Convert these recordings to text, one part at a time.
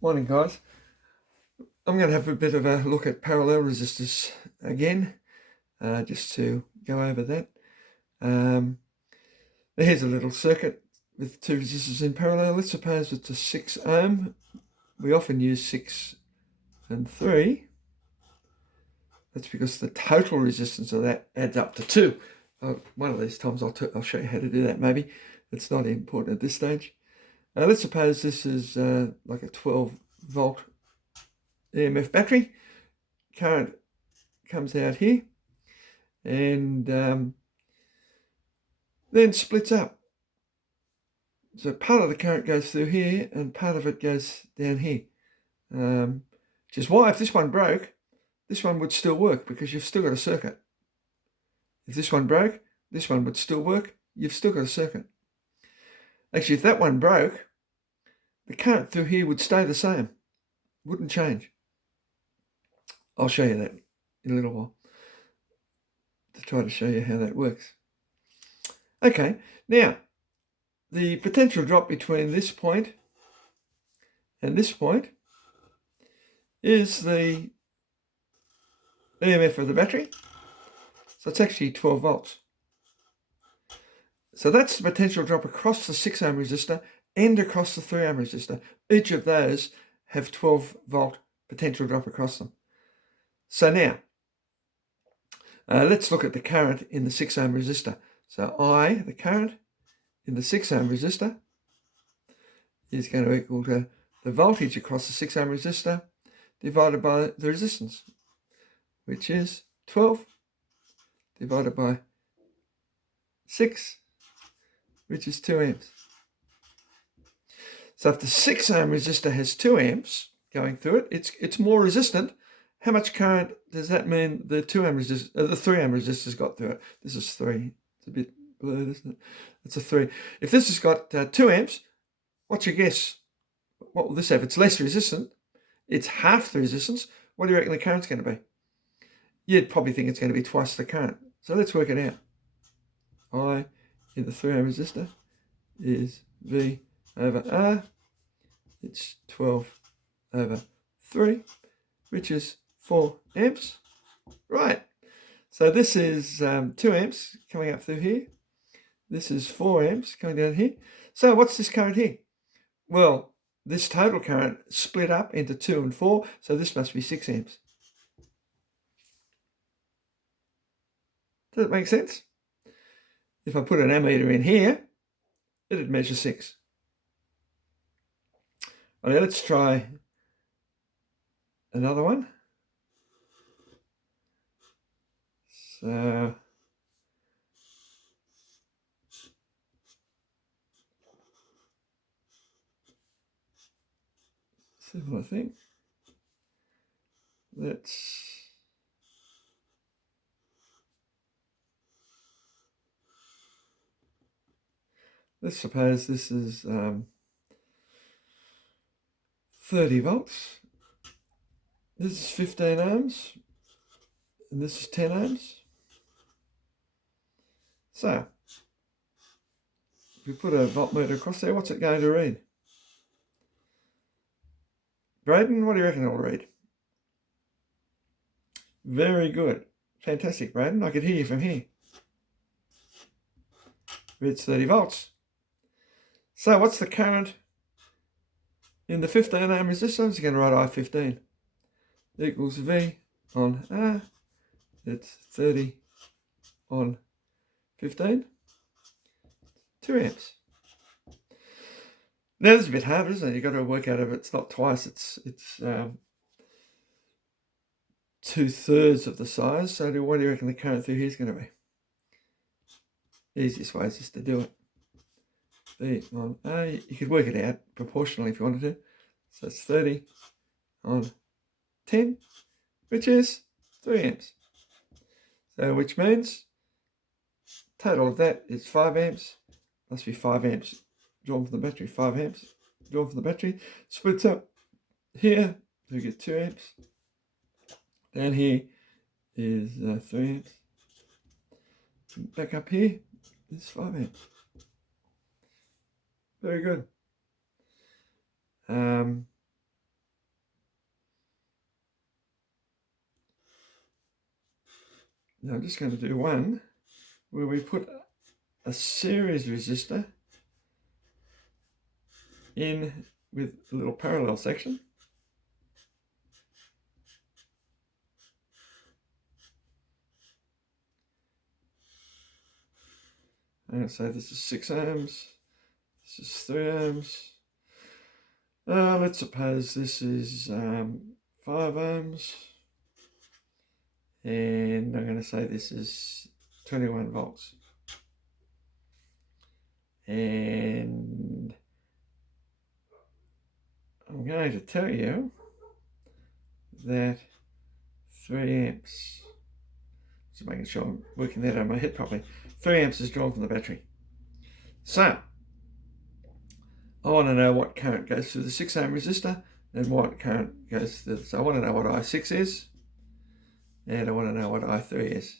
Morning, guys. I'm going to have a bit of a look at parallel resistors again, just to go over that. Here's a little circuit with two resistors in parallel. Let's suppose it's a 6 ohm. We often use 6 and 3. That's because the total resistance of that adds up to 2. One of these times I'll show you how to do that maybe. It's not important at this stage. Let's suppose this is like a 12 volt EMF battery. Current comes out here and then splits up. So part of the current goes through here and part of it goes down here. Which is why if this one broke, this one would still work because you've still got a circuit. If this one broke, this one would still work. You've still got a circuit. Actually, if that one broke, the current through here would stay the same. Wouldn't change. I'll show you that in a little while to try to show you how that works. Okay, now the potential drop between this point and this point is the EMF of the battery. So it's actually 12 volts. So that's the potential drop across the 6 ohm resistor and across the 3 ohm resistor. Each of those have 12 volt potential drop across them. So now, let's look at the current in the 6 ohm resistor. So the current in the 6 ohm resistor, is going to equal to the voltage across the 6 ohm resistor divided by the resistance, which is 12 divided by 6, which is 2 amps. So if the 6 ohm resistor has 2 amps going through it, it's more resistant. How much current does that mean the 3 ohm resistor's got through it? This is 3. It's a bit blurred, isn't it? It's a 3. If this has got 2 amps, what's your guess? What will this have? It's less resistant. It's half the resistance. What do you reckon the current's going to be? You'd probably think it's going to be twice the current. So let's work it out. I in the 3 ohm resistor is V over R. It's 12 over 3, which is 4 amps. Right. So this is 2 amps coming up through here. This is 4 amps coming down here. So what's this current here? Well, this total current split up into 2 and 4, so this must be 6 amps. Does that make sense? If I put an ammeter in here, it'd measure 6. Okay, let's try another one. So similar thing. Let's suppose this is 30 volts. This is 15 ohms. And this is 10 ohms. So, if we put a voltmeter across there, what's it going to read? Braden, what do you reckon it'll read? Very good. Fantastic, Braden. I could hear you from here. Reads 30 volts. So what's the current in the 15 ohm resistor? I'm just going to write I15 equals V on R. It's 30 on 15. 2 amps. Now this is a bit hard, isn't it? You've got to work out if it's not twice, it's 2/3 of the size. So what do you reckon the current through here is going to be? Easiest way is just to do it. V on A. You could work it out proportionally if you wanted to. So it's 30 on 10, which is 3 amps. So which means total of that is 5 amps. Must be 5 amps drawn from the battery. 5 amps drawn from the battery. Splits up here. So we get 2 amps. Down here is 3 amps. Back up here is 5 amps. Very good. Now I'm just going to do one where we put a series resistor in with a little parallel section. I'm going to say this is 6 ohms, this is 3 ohms. Let's suppose this is 5 ohms, and I'm going to say this is 21 volts. And I'm going to tell you that 3 amps, just making sure I'm working that out in my head properly, 3 amps is drawn from the battery. So I want to know what current goes through the 6 ohm resistor and what current goes through. So I want to know what I6 is, and I want to know what I3 is.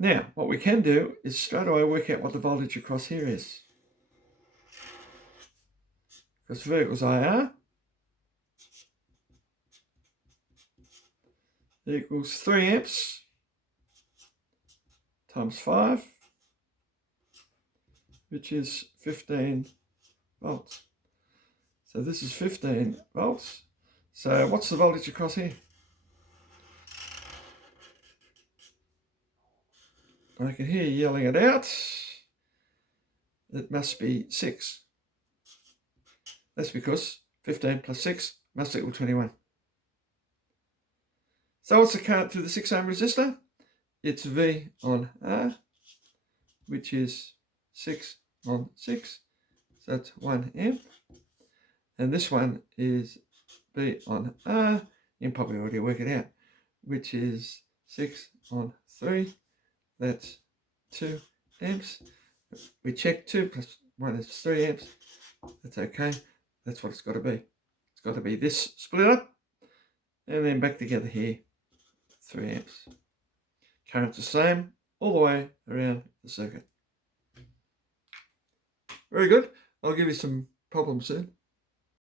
Now, what we can do is straight away work out what the voltage across here is. Because V equals IR equals 3 amps times 5, which is 15 volts. So this is 15 volts. So what's the voltage across here? I can hear you yelling it out. It must be 6. That's because 15 plus 6 must equal 21. So what's the current through the 6 ohm resistor? It's V on R, which is 6 on 6. So that's 1 amp. And this one is B on R. You can probably already work it out, which is 6 on 3. That's 2 amps. We check 2 plus 1 is 3 amps. That's okay. That's what it's got to be. It's got to be this split up and then back together here, 3 amps. Current's the same all the way around the circuit. Very good. I'll give you some problems soon.